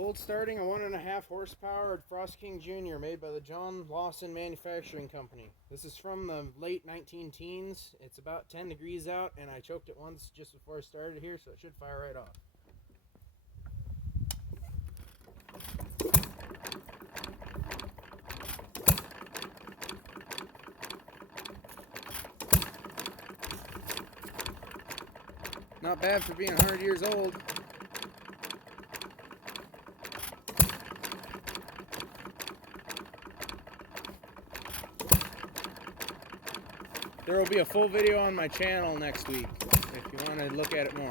Cold starting a 1.5 horsepower Frost King Jr. made by the John Lawson Manufacturing Company. This is from the late 19 teens. It's about 10 degrees out, and I choked it once just before I started here, so it should fire right off. Not bad for being 100 years old. There will be a full video on my channel next week if you want to look at it more.